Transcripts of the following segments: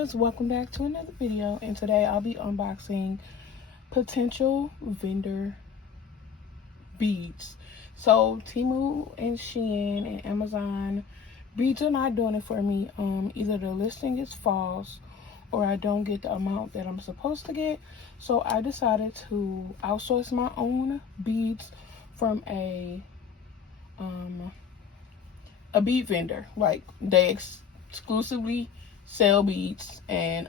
loves, welcome back to another video, and today I'll be unboxing potential vendor beads. So Temu and Shein and Amazon beads are not doing it for me. Either the listing is false or I don't get the amount that I'm supposed to get. So I decided to outsource my own beads from a bead vendor. Like, they exclusively sell beads, and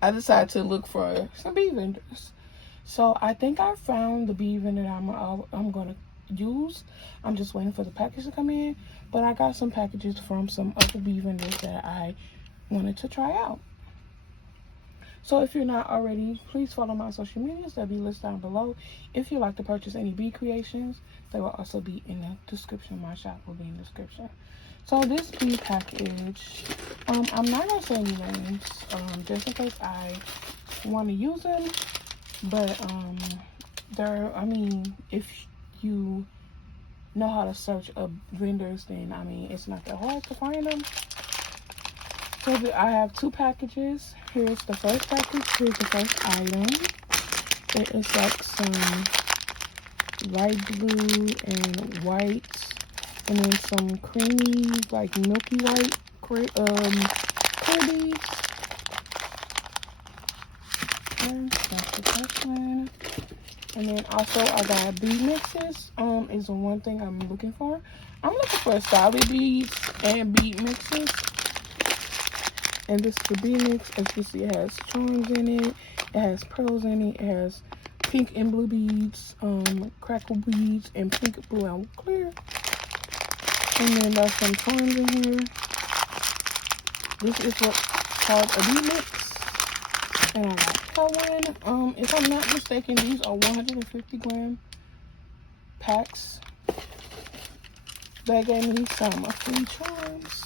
I decided to look for some bead vendors. So I think I found the bead vendor that I'm gonna use. I'm just waiting for the package to come in, but I got some packages from some other bead vendors that I wanted to try out. So if you're not already, please follow my social medias. They'll be listed down below. If you'd like to purchase any bead creations, they will also be in the description. My shop will be in the description. So this bead package, I'm not gonna say any names, just in case I want to use them. But if you know how to search up vendors, then it's not that hard to find them. So I have two packages. Here's the first package. Here's the first item. It is like some light blue and white, and then some creamy, like milky white clear beads. And that's the first one. And then also I got bead mixes. Is the one thing I'm looking for. I'm looking for solid beads and bead mixes. And this is the bead mix. As you see, it has charms in it. It has pearls in it. It has pink and blue beads, crackle beads, and pink, blue, and clear. And then there's some charms in here. This is what's called a bead mix. And I got that one. If I'm not mistaken, these are 150 gram packs. They gave me some free charms.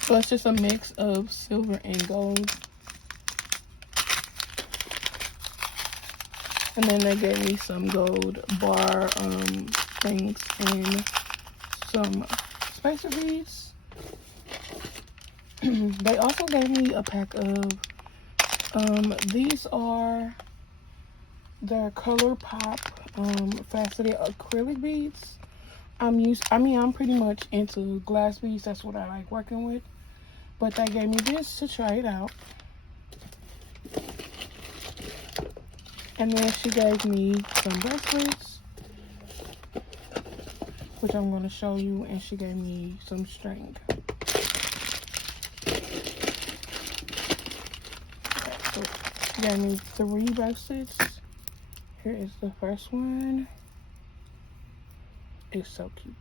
So it's just a mix of silver and gold. And then they gave me some gold bar things and some spacer beads. They also gave me a pack of these are their Color Pop faceted acrylic beads. I'm pretty much into glass beads. That's what I like working with. But they gave me this to try it out. And then she gave me some bracelets, which I'm going to show you. And she gave me some string. So she gave me 3 bracelets. Here is the first one. It's so cute.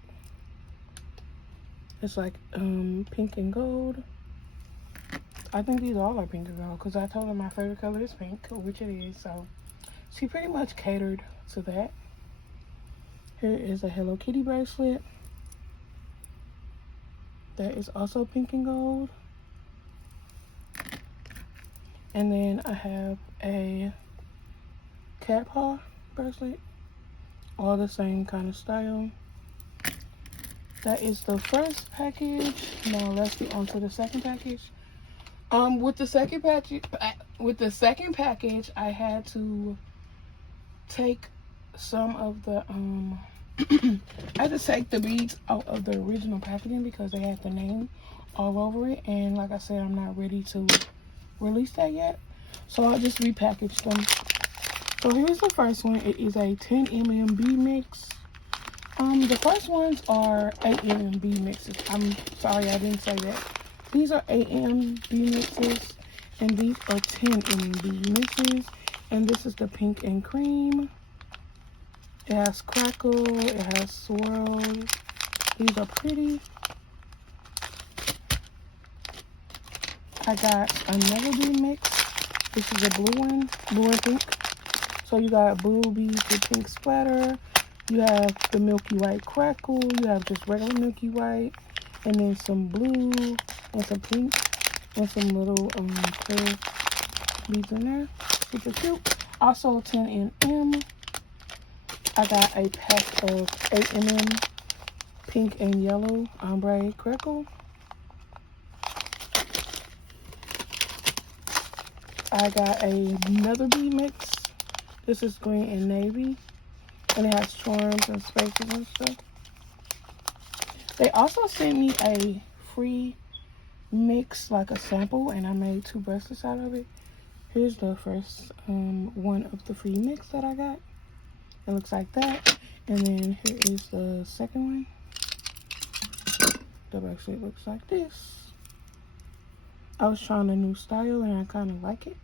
It's like pink and gold. I think these all are pink and gold because I told her my favorite color is pink, which it is. So she pretty much catered to that. Here is a Hello Kitty bracelet that is also pink and gold. And then I have a cat paw bracelet, all the same kind of style. That is the first package. Now let's get on to the second package. With the second package, I had to take some of the I had to take the beads out of the original packaging because they had the name all over it, and like I said, I'm not ready to release that yet, so I'll just repackage them. So here's the first one. It is a 10 mm bead mix. The first ones are 8 mm bead mixes. I'm sorry I didn't say that. These are 8 mm bead mixes, and these are 10 mm bead mixes. And this is the pink and cream. It has crackle. It has swirls. These are pretty. I got another bead mix. This is a blue one, blue and pink. So you got blue beads with pink splatter. You have the milky white crackle. You have just regular milky white, and then some blue and some pink and some little clear beads in there. Super cute. Also 10 mm. I got a pack of 8 mm pink and yellow ombre crackle. I got another bead mix. This is green and navy, and it has charms and spaces and stuff. They also sent me a free mix, like a sample, and I made 2 bracelets out of it. Here's the first one of the free mix that I got. It looks like that. And then here is the second one. The bracelet looks like this. I was trying a new style and I kind of like it.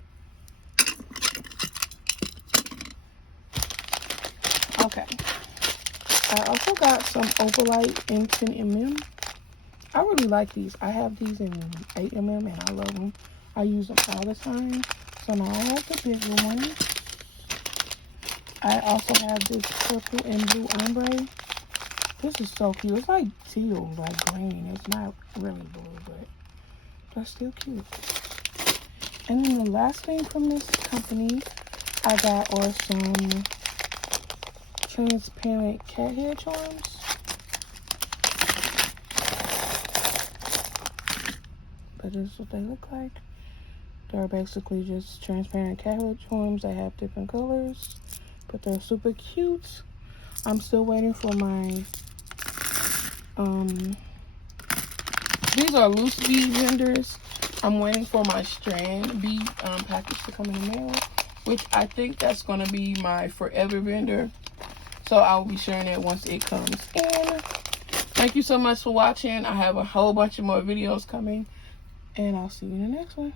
Okay. I also got some Opalite in 10mm. I really like these. I have these in 8mm and I love them. I use them all the time. So now I have the bigger one. I also have this purple and blue ombre. This is so cute. It's like teal, like green. It's not really blue, but that's still cute. And then the last thing from this company I got are some transparent cat hair charms. But this is what they look like. They're basically just transparent cat hair charms. They have different colors, but they're super cute. I'm still waiting for my these are loose bead vendors. I'm waiting for my strand bead package to come in the mail, which I think that's gonna be my forever vendor. So I will be sharing it once it comes in. Thank you so much for watching. I have a whole bunch of more videos coming, and I'll see you in the next one.